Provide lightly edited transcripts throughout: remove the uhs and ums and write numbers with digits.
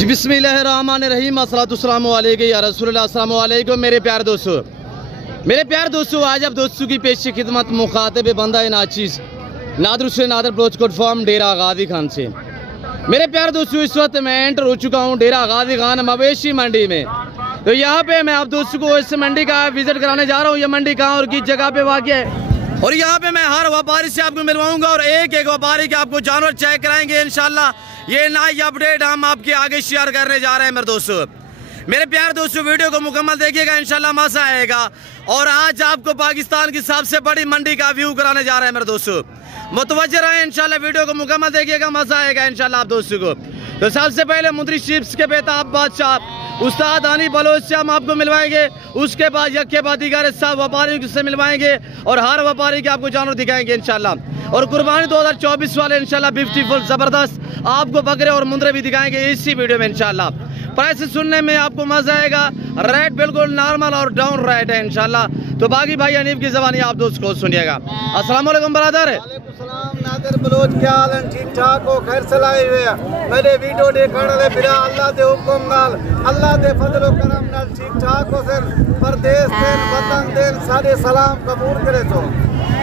बिस्मिल्लाहिर्रहमानिर्रहीम अस्सलातुस्सलामु अलैका या रसूलल्लाह अस्सलामु अलैकुम। मेरे प्यारे दोस्तों आज आप दोस्तों की पेशी खिदमत मुखातिब बंदा नाचीज़ नादर से नादर बलोच कोट फार्म डेरा गाजी खान से। मेरे प्यारे दोस्तों इस वक्त मैं एंटर हो चुका हूँ डेरा गाजी खान मवेशी मंडी में। तो यहाँ पे मैं आप दोस्तों को इस मंडी का विजिट कराने जा रहा हूँ। ये मंडी कहाँ और किस जगह पे वाक़ है और यहाँ पे मैं हर व्यापारी से आपको मिलवाऊंगा और एक एक व्यापारी के आपको जानवर चेक कराएंगे इंशाल्लाह। ये नई अपडेट हम आपके आगे शेयर करने जा रहे हैं मेरे दोस्तों। मेरे प्यारे दोस्तों वीडियो को मुकम्मल देखिएगा, इंशाल्लाह मजा आएगा। और आज आपको पाकिस्तान की सबसे बड़ी मंडी का व्यू कराने जा रहे हैं मेरे दोस्तों। मुतवज्जह रहे इंशाल्लाह, वीडियो को मुकम्मल देखिएगा, मजा आएगा इंशाल्लाह आप दोस्तों को। तो सबसे पहले मुंदरी शिप्स के बेताब बादशाह उस्ताद हनी बलोच से हम आपको मिलवाएंगे। उसके बाद यके बाद दीगर सब व्यापारियों से मिलवाएंगे और हर व्यापारी के आपको जानवर दिखाएंगे इंशाल्लाह। और कुर्बानी 2024 वाले इंशाल्लाह ब्यूटीफुल जबरदस्त आपको बकरे और मुंदरे भी दिखाएंगे इसी वीडियो में इंशाल्लाह। प्राइस सुनने में आपको मजा आएगा। रेट बिल्कुल नॉर्मल और डाउन रेट है इंशाल्लाह। तो बाकी भाई हनीफ की ज़बानी आप दोस्त को सुनिएगा। अस्सलाम वालेकुम बरादर। नादिर बलोच क्या हाल है? ठीक ठाक हो? खैर सलाए हुए मेरे वीडियो देखने वाले फिरा अल्लाह दे हुक्म नाल अल्लाह दे फजल व करम नाल ठीक ठाक हो सर परदेश देन वतन देन सारे सलाम कबूल करे। तो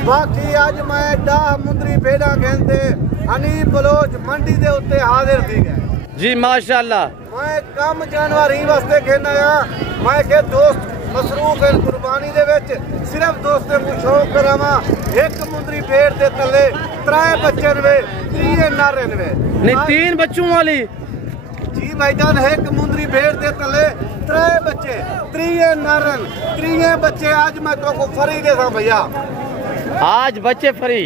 बाकी आज मैं डाह मुंदरी भेड़ा कहते हनीफ बलोच मंडी दे उत्ते हाजिर थी गए जी माशाल्लाह। मैं कम जानवर ही वास्ते कहना मैं के दोस्त मसरूफ है कुर्बानी दे विच सिर्फ दोस्तों को शौक करावा। एक मुंदरी भेड़ दे तले 3 बच्चे ने 3 नर ने नहीं 3 बच्चों वाली जी भाईजान। एक मुंदरी भेड़ दे तले 3 बच्चे 3 नर 3 बच्चे। आज मैं तो को फ्री दे सा भैया, आज बच्चे फ्री।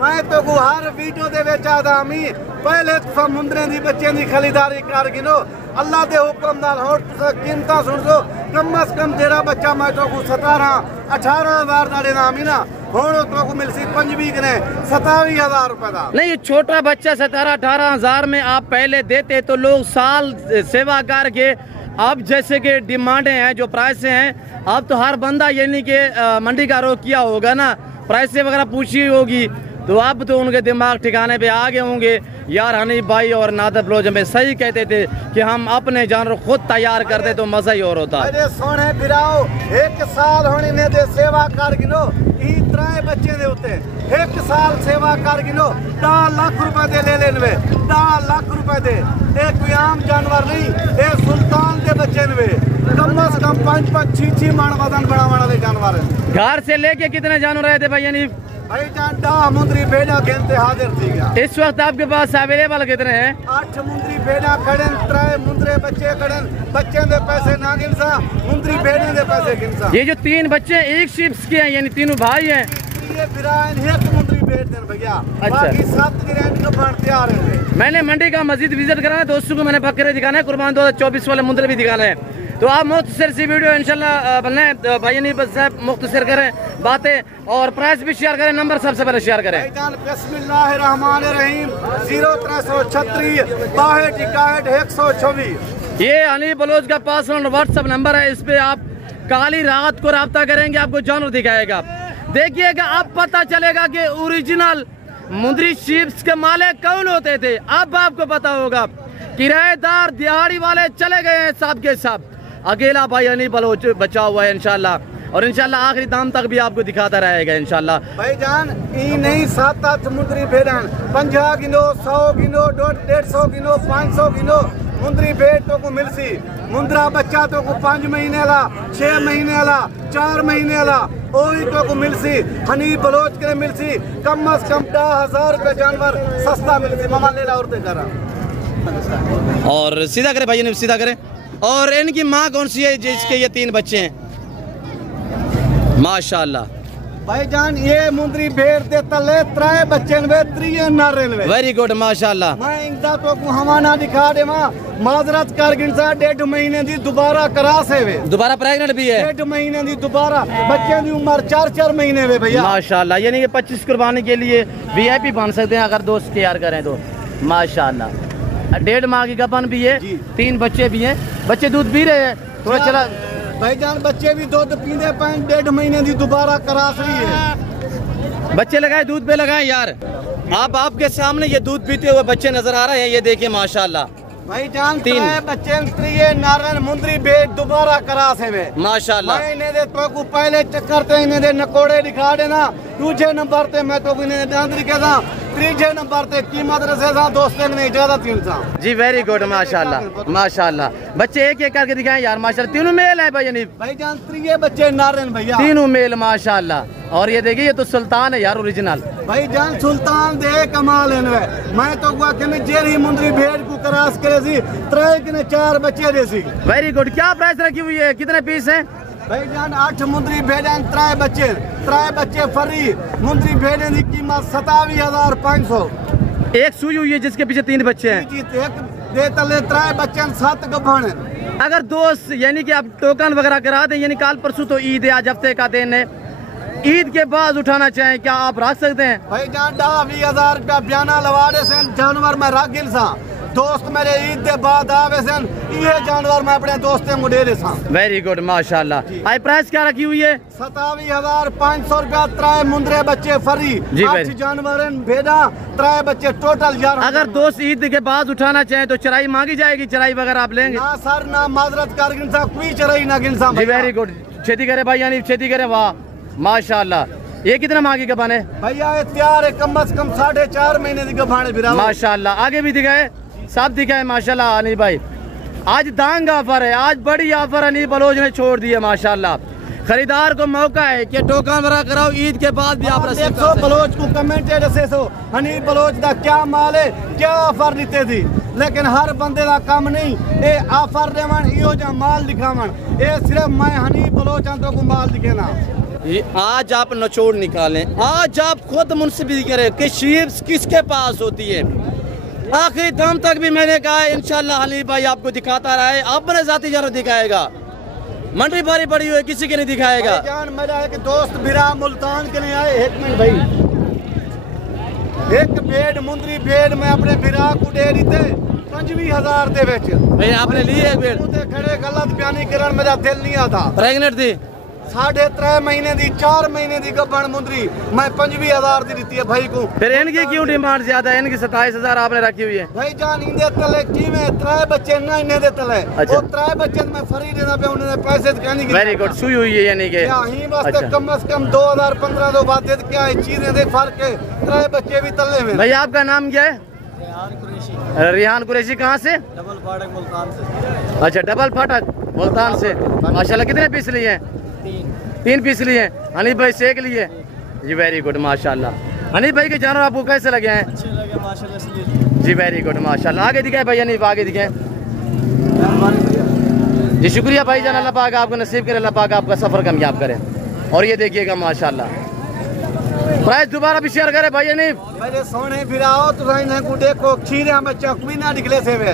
मैं तो को हर वीडियो दे विच आदामी पहले मुंदरे दी बच्चे दी खरीदारी कर गिनो अल्लाह दे हुक्म नाल। होर तुसा कीमतां सुन लो कम से कम तेरा बच्चा मैं तो को 17-18 हज़ार का देना ही ना होर तो को मिलसी 25 ने 27,000 रुपए का। नहीं, छोटा बच्चा 17-18 हज़ार में आप पहले देते तो लोग साल सेवा करके अब जैसे कि डिमांडें हैं जो प्राइस हैं अब तो हर बंदा यानी कि मंडी का रोक किया होगा ना, प्राइस वगैरह पूछी होगी तो अब तो उनके दिमाग ठिकाने पे आ गए होंगे। यार हनीफ भाई और नादर बलोच में सही कहते थे कि हम अपने जानवर खुद तैयार करते तो मजा ही और होता। अरे सोने फिराओ 1 साल होने ने दे सेवा कर गिनो 3 बच्चे दे उते 1 साल सेवा कर गिनो 10 लाख रुपए दे ले लेनवे 10 लाख रुपए दे। एक कोई आम जानवर नहीं, ये सुल्तान के बच्चे ने कम से कम 5-6 मन वजन बनाने वाले जानवर है। घर से लेके कितने जानवर आए थे भाई हनीफ? भाई जान 10 मुंदरी भेड़ा कहते हाजिर थी गया। इस वक्त आपके पास अवेलेबल कितने हैं? 8 मुंदरी भेड़ा खड़े 3 मुंदरे बच्चे खड़े। बच्चे दे पैसे ना गिनसा मुंदरी भेड़े दे पैसे गिनसा। ये जो 3 बच्चे एक शिप्स के हैं यानी तीनों भाई हैं। ये फिरान एक मुंदरी भेड़ देन भैया। अच्छा। बाकी 7 ग्रैंड का बन तैयार है। मैंने मंडी का मजीद विजिट कराना है दोस्तों को, मैंने बकरे दिखाना है, कुर्बान 2024 वाले मुंदरे भी दिखाना है। तो आप मुख्तसर सी वीडियो इंशाल्लाह बनाए भाई नहीं बस साहब मुख्तसर करें बातें और प्राइस भी शेयर करें, नंबर सबसे पहले शेयर करें। बिस्मिल्लाहिर्रहमानिर्रहीम 0336 62 124। ये हनीफ बलोच का पर्सनल व्हाट्सएप नंबर है, इस पे आप काली रात को रब्ता करेंगे, आपको जानवर दिखाएगा। देखिएगा अब पता चलेगा कि ओरिजिनल मुंदरी शिप्स के मालिक कौन होते थे। अब आपको पता होगा किराएदार दिहाड़ी वाले चले गए हैं सब के सब, अकेला भाई हनीफ बलोच बचा हुआ है इंशाल्लाह। और इंशाल्लाह आखिरी दाम तक भी आपको दिखाता रहेगा इंशाल्लाह। भाई जान ई नहीं 7-8 मुंदरी भेड़न 50 किलो 100 किलो 150 किलो 500 किलो मुंदरी भेड़ तो को मिलसी। मुंदरा बच्चा तो को 5 महीने ला 6 महीने ला 4 महीने ला ओही तो को मिलसी। हनीफ बलोच के मिलसी कम से कम 10,000 रुपए जानवर सस्ता मिलसी। मामा ले ला और दे करा और सीधा करें भाई सीधा करें। और इनकी माँ कौन सी है जिसके ये 3 बच्चे हैं? माशाल्लाह भाई जान ये मुंदरी भेड़ दे तले 3 बच्चे ने 3 नर ने। वेरी गुड माशाल्लाह। मैं इंदा तो को हवाना दिखा दे माजरत कर गिनसा 1.5 महीने दी दोबारा करा से वे दोबारा प्रेग्नेंट भी है 1.5 महीने दी दोबारा बच्चे की उम्र 4-4 महीने वे भैया माशाल्लाह। यानी कि 25 कुर्बानी के लिए VIP बन सकते हैं अगर दोस्त तैयार करें तो माशाल्लाह। 1.5 माह की गबन भी है, 3 बच्चे भी हैं, बच्चे दूध पी रहे हैं थोड़ा चला भाईजान। बच्चे भी दूध पीते पाए 1.5 महीने की दोबारा करास रही है। बच्चे लगाए दूध पे लगाए यार। आप आपके सामने ये दूध पीते हुए बच्चे नजर आ रहे हैं, ये देखिए माशाल्लाह। भाईजान तीन बच्चे त्रिये नारन मुंदरी बेट दोबारा करा से वे माशाल्लाह। मैं इन्हें दे तो को पहले चक्कर ते इन्हें दे नकोड़े दिखा देना, दूसरे नंबर ते मैं तो इन्हें डांदरी के सा, तीसरे नंबर ते कीमत रसे सा दोस्तों ने ज्यादा तीन सा। जी वेरी गुड माशाल्लाह माशाल्लाह। बच्चे एक एक करके दिखाएं यार माशाल्लाह। तीनों मेल है भाई भाईजान त्रिये बच्चे नारन भैया, तीनों मेल माशाल्लाह। और ये देखिए ये तो सुल्तान है यार ओरिजिनल। भाईजान सुल्तान दे कमाल है मैं तो गुआ के में जेरी मुंदरी भेड़ को क्रॉस करे सी, त्रे के 4 बच्चे दे सी। Very good. क्या प्राइस रखी हुई है, कितने पीस हैं? भाईजान 8 मुंदरी भेड़न 3 बच्चे फरी मुंदरी भेड़न की कीमत 27,500। एक सुई हुई है जिसके पीछे 3 बच्चे हैं। जी एक दे तले 3 बच्चन 7 गभण। अगर दोस्त यानी कि आप टोकन वगैरह करा दें, यानी कल परसों तो ईद है, आज हफ्ते का दिन है, ईद के बाद उठाना चाहें क्या आप रख सकते हैं? भाईजान 10-20,000 रुपया बयाना लवा दे सन जानवर में रख गिल सा, दोस्त मेरे ईद के बाद आवे सन ये जानवर मैं अपने दोस्तों को दे सा। वेरी गुड माशाल्लाह। आई प्राइस क्या रखी हुई है? 27,500 रुपया 3 मुंदरे बच्चे फरी, 8 जानवर भेड़ा 3 बच्चे टोटल 11। अगर दोस्त ईद के बाद उठाना चाहें तो चराई मांगी जाएगी, चराई वगैरह आप लेंगे? ना सर ना माजरत कर गिन सा, कोई चराई ना गिन सा। Very good. खेती करे भाई, यानी खेती करे, वाह माशाल्लाह। ये कितना मांगी गबान है? भैया ये तैयार है कम से कम 4.5 महीने की गबान बिरा माशाल्लाह। आगे भी दिखाए, सब दिखाए माशाल्लाह। अली भाई आज दांग ऑफर है, आज बड़ी ऑफर अली बलोच ने छोड़ दी है माशाल्लाह। खरीदार को मौका है कि टोकन वगैरह कराओ, ईद के बाद भी आप देखो बलोच को कमेंटेड से सो हनी बलोच दा क्या माल है, क्या ऑफर देते थी, लेकिन हर बंदे का काम नहीं ये ऑफर देवन इहो जा माल दिखावन, ये सिर्फ मैं हनी बलोच तो को माल दिखेना। आज आप निचोड़ निकालें, आज आप खुद मुंसिफी करें कि शीप्स किसके पास होती है। आखिरी दम तक भी मैंने कहा इंशाल्लाह अली भाई आपको दिखाता रहा है, अपने जाती जानवर दिखाएगा। मंडी भारी पड़ी हुई किसी के नहीं दिखाएगा। जान मेरा एक दोस्त बिरा मुल्तान के नहीं आए, एक मिनट भाई, एक बेड मुंदरी बेड में अपने बिरा को दे दी थे 25,000 दे बेच भाई आपने ली एक बेड खड़े गलत बयानी करन मेरा दिल नहीं आता। प्रेग्नेंट थी 3.5 महीने दी 4 महीने दी गबन मुंदरी मैं 25,000 दी दी है भाई को। फिर इनकी क्यों डिमांड ज्यादा है? इनकी 27,000 आपने रखी हुई है। भाई जान इंदे तले की में 3 बच्चे ना इन्हें दे तले, अच्छा। वो 3 बच्चे मैं फ्री देना पे उन्होंने पैसे कहने की। Very good. सुई हुई है यानी कि यही वास्ते कम से कम 2015 दो बात दे क्या है चीजें दे फर्क है, 3 बच्चे भी तले में। भाई आपका नाम क्या है? रिहान कुरैशी। कहाँ से? डबल फाटक मुल्तान से। अच्छा डबल फाटक मुल्तान से। माशाल्लाह। कितने पीस लिए हैं? 3 पीस लिए हैं। हनीफ भाई से एक लिए जी। वेरी गुड माशाल्लाह। हनीफ भाई के जानवर आपको कैसे लगे हैं? अच्छे लगे माशाल्लाह जी। वेरी गुड माशाल्लाह। आगे दिखाए भाई हनीफ, आगे दिखाए जी। शुक्रिया भाई जान, अल्लाह पाक आपको नसीब करे, अल्लाह पाक आपका सफर कामयाब करे। और ये देखिएगा माशाल्लाह। प्राइस दोबारा भी शेयर करे भाई हनीफ। मेरे सोने फिराओ तो इन्हें को देखो खीरे बच्चा भी ना निकले से वे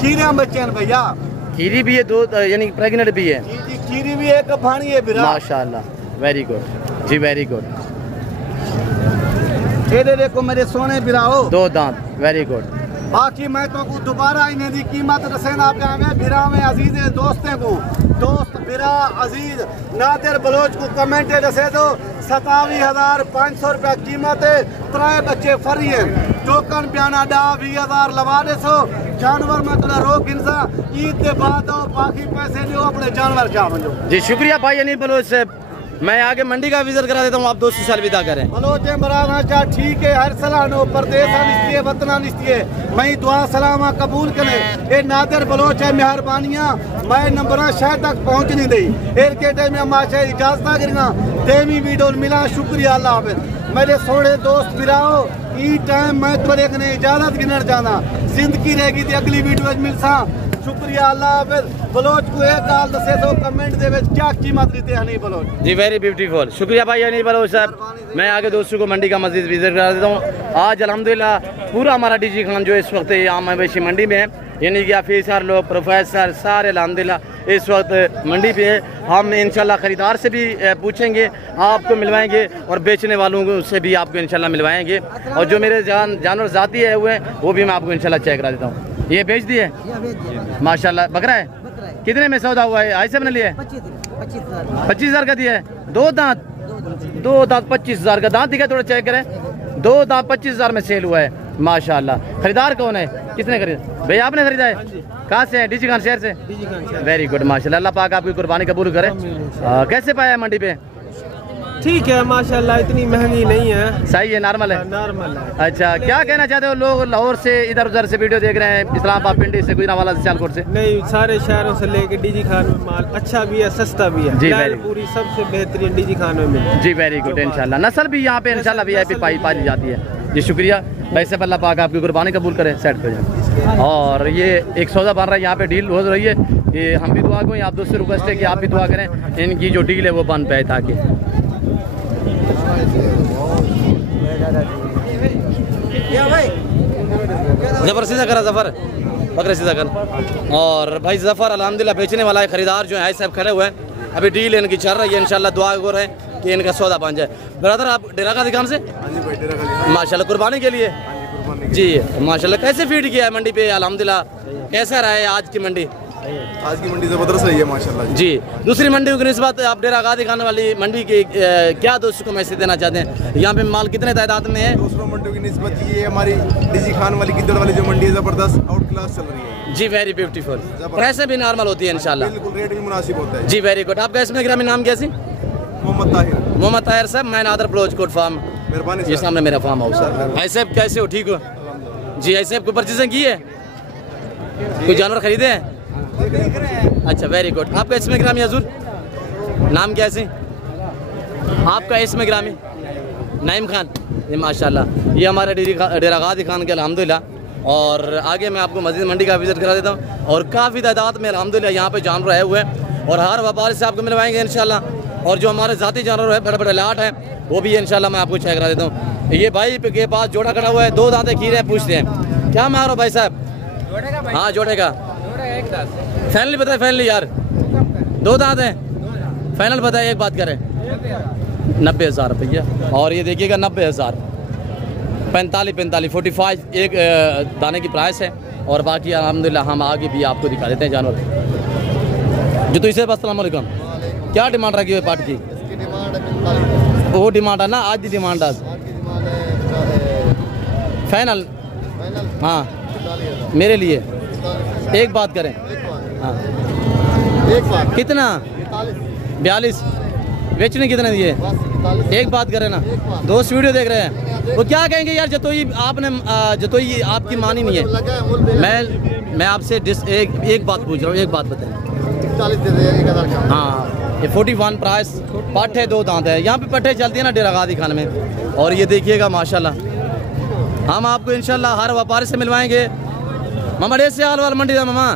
खीरे बच्चे भैया। खीरी भी है 2 यानी प्रेग्नेंट भी है। खीरी भी एक फानी है बिरा माशाल्लाह। वेरी गुड जी। Very good. ये देखो मेरे सोने बिराओ 2 दांत। Very good. बाकी मैं तो को दोबारा इन्हें दी कीमत रसेना पे आवे बिरा में अजीज दोस्तों को, दोस्त बिरा अजीज नादिर बलोच को कमेंट रसे दो 27,500 रुपया कीमत है। 3 बच्चे फरी है, टोकन बयाना 10-20,000 लवा दे सो जानवर में थोड़ा रोक इंसा ईद के बाद दो, बाकी पैसे दो अपने जानवर जा बनो जी। शुक्रिया भाई अनिल बलोच से। मैं आगे मंडी का विजिट करा देता हूँ, आप दोस्त से अलविदा करें। बलोचे मराना चाह ठीक है, हर सलानो परदेसा निस्ती है वतना निस्ती है, मैं दुआ सलामा कबूल करे। ये नादिर बलोच है मेहरबानियाँ, मैं नंबर शायद तक पहुँच नहीं दी एर के टाइम में माशा इजाजत करना देवी वीडियो मिला। शुक्रिया अल्लाह हाफिज़। मेरे सोने दोस्त बिराओ ई टाइम मैं तुरे ने इजाजत गिनर जाना, जिंदगी रहेगी तो अगली वीडियो मिल सा। शुक्रिया अल्लाह हाफिज़। बलोच को एक गाल दसे तो कमेंट दे क्या कीमत देते हनी बलोच जी। Very beautiful. शुक्रिया भाई हनी बलोच साहब। मैं आगे दोस्तों को मंडी का मजीद विजिट करा देता हूँ। आज अल्हम्दुलिल्लाह पूरा हमारा डीजी खान जो इस वक्त आम मवेशी मंडी में है, यानी कि ऑफिसर लोग, प्रोफेसर सारे अल्हम्दुलिल्लाह इस वक्त मंडी पे है। हम इंशाल्लाह खरीदार से भी पूछेंगे, आपको मिलवाएंगे और बेचने वालों से भी आपको इंशाल्लाह मिलवाएंगे। और जो मेरे जानवर जाती है हुए वो भी मैं आपको इंशाल्लाह चेक करा देता हूँ। ये बेच दिए माशाल्लाह। बकरा है कितने में सौदा हुआ है? ऐसे बने लिए 25,000 का दिया है। 2 दांत 25,000 का दांत दिखा, थोड़ा चेक करें। 2 दांत 25,000 में सेल हुआ है। माशाल्लाह। खरीदार कौन है, किसने खरीदा? भैया आपने खरीदा है? कहाँ से है? डीसी खान शहर से। वेरी गुड माशाल्लाह, अल्लाह पाक आपकी कुर्बानी कबूल करे। कैसे पाया मंडी पे? ठीक है माशाल्लाह, इतनी महंगी नहीं है, सही है, नॉर्मल है। नॉर्मल है। अच्छा, क्या कहना चाहते हो? लोग लाहौर से इधर उधर से वीडियो देख रहे हैं, इस्लामाबाद, पिंडी से, गुजरांवाला से, सियालकोट से। नहीं, सारे शहरों से लेके डीजी खान में माल अच्छा भी है, सस्ता भी है। जी, पूरी सबसे बेहतरीन डीजी खान में मिलती है। जी वेरी गुड, इंशाल्लाह नस्ल भी यहाँ पे इंशाल्लाह VIP पाई जाती है। जी शुक्रिया वैसे, अल्लाह पाक आपकी कुर्बानी कबूल करे, सेट हो जाए। और ये एक सौदा बन रहा है, यहाँ पे डील हो रही है, ये हम भी दुआ करें, आप दोस्तों रिक्वेस्ट है कि आप भी दुआ करें, इनकी जो डील है वो बन पाए ताकि। जफर सीधा करा, जफर बकरे सीधा कर। और भाई जफर अल्हम्दुलिल्लाह बेचने वाला है, खरीदार जो है सब खड़े हुए हैं, अभी डील इनकी चल रही है, इंशाल्लाह दुआ हो रहे हैं कि इनका सौदा बन जाए। ब्रदर आप डेरा का दुकान से? माशाल्लाह, कुर्बानी के लिए जी माशाल्लाह। कैसे फीड किया है मंडी पे अल्हम्दुलिल्लाह, कैसा रहा है आज की मंडी? आज की मंडी जबरदस्त रही है माशाल्लाह जी। दूसरी मंडी की निस्बत आप डेरा गादी खाने वाली मंडी की क्या दोस्तों को मैसेज देना चाहते हैं? यहाँ पे माल कितने तादाद में है? दूसरों मंडियों की निस्बत ये हमारी डीजी खान वाली गिद्दड़ वाली जो मंडी है जबरदस्त आउट क्लास चल रही है जी। वेरी ब्यूटीफुल, प्राइस भी नॉर्मल होती है इंशाल्लाह, बिल्कुल रेट भी मुनासिब होता है जी। Very good. आपका इसमें ग्रामीण नाम क्या सी? मोहम्मद ताहिर। मोहम्मद ताहिर साहब, मैं नादर ब्लोच कोट फार्म, मेहरबानी ये सामने मेरा फार्म हाउस है। भाई साहब कैसे हो, ठीक हो जी? ऐसे आपको परचेजिंग की है, कोई जानवर खरीदे हैं? अच्छा वेरी गुड। आपका इसमें ग्रामी हजूर नाम क्या है? आपका इसमें ग्रामी नईम खान, ये माशाल्लाह, ये हमारे डेरा गादी खान के अल्हम्दुलिल्लाह। और आगे मैं आपको मस्जिद मंडी का विजिट करा देता हूँ, और काफ़ी तादाद में अल्हम्दुलिल्लाह यहाँ पे जानवर आए हुए हैं, और हर व्यापारी से आपको मिलवाएंगे इंशाल्लाह। और जो हमारे ज़ाती जानवर है, बड़े बड़े लाट हैं, वो भी इंशाल्लाह मैं आपको चेक करा देता हूँ। ये भाई के पास जोड़ा खड़ा हुआ है, 2 दांतें खीरे हैं, पूछते हैं क्या मारो भाई साहब? हाँ जोड़े का फाइनल बताए, फाइनल यार 2 दांत हैं, फाइनल बताए, एक बात करें 90,000 रुपया। और ये देखिएगा 90,000, 45 45 एक दाने की प्राइस है। और बाकी अल्हम्दुलिल्लाह हम आगे भी आपको दिखा देते हैं जानवर। जो तो इसे अस्सलाम वालेकुम, क्या डिमांड रखी हुई पार्ट की? वो डिमांड है ना, आज की डिमांड आज फाइनल। हाँ मेरे लिए एक बात करें, हाँ कितना? 42 बेचने कितने दिए? एक बात करें ना, दोस्त वीडियो देख रहे हैं वो क्या कहेंगे यार, जतोई आपने जतोई आपकी मानी नहीं है। मैं आपसे एक बात पूछ रहा हूँ, एक बात बताएं। हाँ ये 41 प्राइस, पट्ठे 2 दांत है, यहाँ पे पट्ठे चलती है ना डेरा गादी खान में। और ये देखिएगा माशाल्लाह, हम आपको इंशाल्लाह हर व्यापारी से मिलवाएंगे। मामा डे से हाल वाल मंडी था मामा।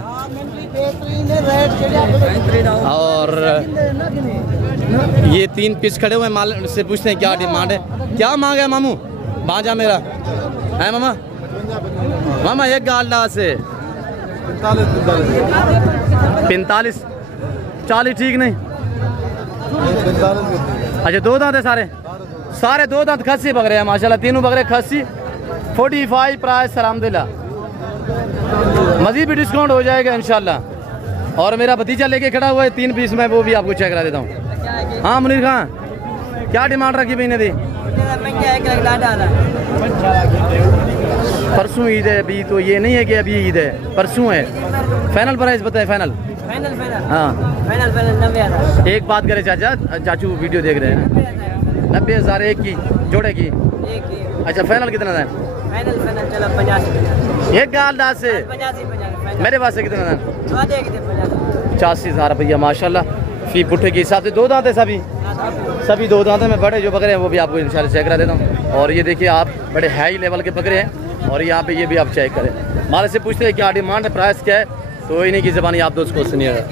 और ये 3 पीस खड़े हुए माल से पूछते हैं क्या डिमांड है, क्या मांगा है मामू? बाजा मेरा है मामा। मामा एक गालडा से 45 40 ठीक नहीं? अच्छा 2 दांत है सारे 2 दांत खस्सी बकरे हैं माशाल्लाह, तीनों बकरे खस्सी। 45 प्राइस अल्हम्दुलिल्लाह, मजीद भी डिस्काउंट हो जाएगा इंशाल्लाह। और मेरा भतीजा लेके खड़ा हुआ है 3 पीस में, वो भी आपको चेक करा देता हूँ। हाँ मुनीर खान, क्या डिमांड रखी भाई ने दी? परसों ईद है अभी, तो ये नहीं है कि अभी ईद है, परसों है। फाइनल प्राइस बताए, फाइनल हाँ फाइनल 90,000। एक बात करे चाचू वीडियो देख रहे हैं, 90,000 एक की जोड़े की। अच्छा फाइनल कितना है? फाइनल चलो 85। एक गाल से 85 मेरे पास से कितना है? 85,000 रुपया माशाल्लाह। फी पुट्ठे के हिसाब से 2 दांत है, सभी 2 दांत में। बड़े जो बकरे हैं वो भी आपको इंशाल्लाह चेक करा देता हूँ। और ये देखिए आप बड़े हाई लेवल के बकरे हैं, और यहाँ पे ये भी आप चेक करें। माले से पूछते हैं क्या डिमांड है, प्राइस क्या है, तो इन्हीं की ज़बानी आप दोस्त को सुनिएगा।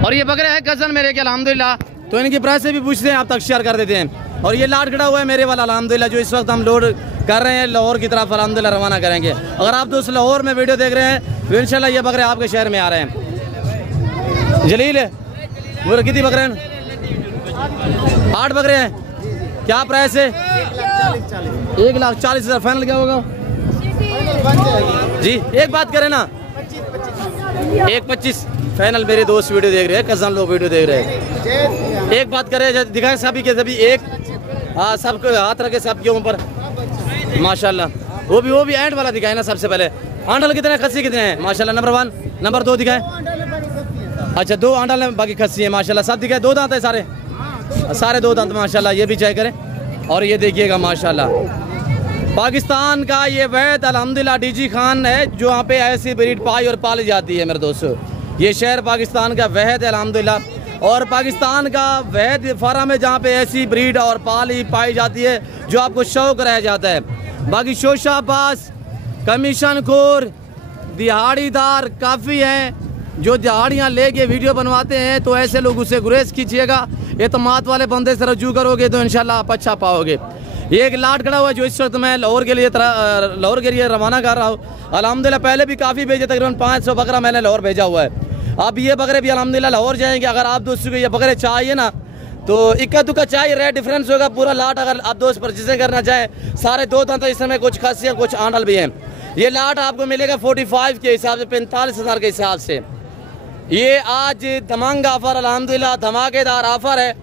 और ये बकरे हैं कज़न मेरे के अल्हम्दुलिल्लाह, तो इनकी प्राइस से भी पूछते हैं, आप तक शेयर कर देते हैं। और ये लाट खड़ा हुआ है मेरे वाला अल्हम्दुलिल्लाह, जो इस वक्त हम लोड कर रहे हैं लाहौर की तरफ अल्हम्दुलिल्लाह रवाना करेंगे। अगर आप दोस्त लाहौर में वीडियो देख रहे हैं तो इंशाल्लाह ये बकरे आपके शहर में आ रहे हैं। जलील वो कितनी बकरे हैं? 8 बकरे हैं। क्या प्राइस है? 1,40,000। फाइनल क्या होगा जी? एक बात करें ना, 1,25 फाइनल। मेरे दोस्त वीडियो देख रहे हैं, कज़न लोग वीडियो देख रहे हैं। एक बात करें, दिखाएं सभी के सभी एक, हाँ सबको हाथ रखे सबके ऊपर। माशाल्लाह। वो भी एंड वाला दिखाए ना सबसे पहले। आंडल कितने खस्सी कितने हैं माशाल्लाह? नंबर 1 नंबर 2 दिखाए। अच्छा 2 आंडल है, बाकी खस्सी है माशाल्लाह। सब दिखाए, 2 दांत है सारे 2 दांत माशाल्लाह। ये भी चेक करें और ये देखिएगा माशाल्लाह। पाकिस्तान का ये वैद अल्हम्दुलिल्लाह डीजी खान है जो यहाँ पे ऐसी ब्रीड पाई और पाली जाती है मेरे दोस्तों। ये शहर पाकिस्तान का वैद है अल्हम्दुलिल्लाह, और पाकिस्तान का वैद फार्म है जहाँ पे ऐसी ब्रीड और पाली पाई जाती है जो आपको शौक रह जाता है। बाकी शोशाबाज, कमीशन खोर, दिहाड़ीदार काफ़ी हैं जो दिहाड़ियाँ लेके वीडियो बनवाते हैं, तो ऐसे लोग उससे गुरेज कीजिएगा। एतमाद वाले बंदे से रजू करोगे तो इंशाल्लाह आप अच्छा पाओगे। ये एक लाट खड़ा हुआ है जो इस वक्त मैं लाहौर के लिए रवाना कर रहा हूँ। अल्हम्दुलिल्लाह पहले भी काफ़ी भेजे, तकरीबन 500 बकरा मैंने लाहौर भेजा हुआ है। अब ये बकरे भी अल्हम्दुलिल्लाह लाहौर जाएंगे। अगर आप दोस्तों को ये बकरे चाहिए ना तो इक्का दुक्का चाहिए, रेट डिफरेंस होगा। पूरा लाट अगर आप दोस्त परचेजिंग करना चाहे, सारे 2 दांत इस समय कुछ खस्सी हैं कुछ आंडल भी हैं। ये लाट आपको मिलेगा 45 के हिसाब से, 45,000 के हिसाब से। ये आज धमांग ऑफर अल्हम्दुलिल्लाह धमाकेदार ऑफर है।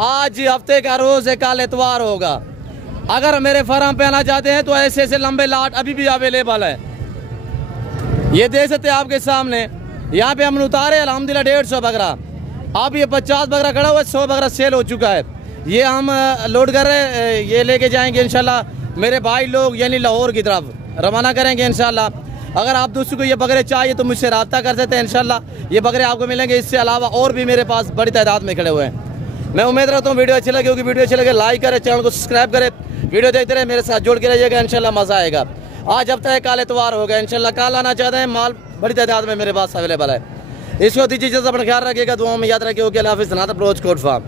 आज हफ्ते का रोज़ है, कल इतवार होगा। अगर मेरे फार्म पे आना चाहते हैं तो ऐसे ऐसे लंबे लाट अभी भी अवेलेबल है। ये देख सकते हैं आपके सामने। यहाँ पे हमने उतारे अल्हम्दुलिल्लाह 150 बकरा। अब ये 50 बकरा खड़ा हुआ है, 100 बकरा सेल हो चुका है। ये हम लोड कर रहे हैं, ये लेके जाएंगे इंशाल्लाह मेरे भाई लोग यानी लाहौर की तरफ रवाना करेंगे इंशाल्लाह। अगर आप दोस्तों को ये बकरे चाहिए तो मुझसे रब्ता कर सकते हैं इंशाल्लाह। ये बकरे आपको मिलेंगे। इससे अलावा और भी मेरे पास बड़ी तादाद में खड़े हुए हैं। मैं उम्मीद रखता हूँ वीडियो अच्छी लगी होगी। वीडियो अच्छी लगे लाइक करें, चैनल को सब्सक्राइब करें, वीडियो देखते रहे, मेरे साथ जुड़ के रहिएगा इंशाल्लाह मज़ा आएगा। आज हफ्ता है, कल इतवार हो गया इंशाल्लाह। कल आना चाहते हैं, माल बड़ी तादाद में मेरे पास अवेलेबल है। इसको दीजिए इजाज़त, अपना ख्याल रखिएगा, दुआ में याद रखिए। ओके, अल्लाह हाफ़िज़। नादर ब्रोच कोट फार्म।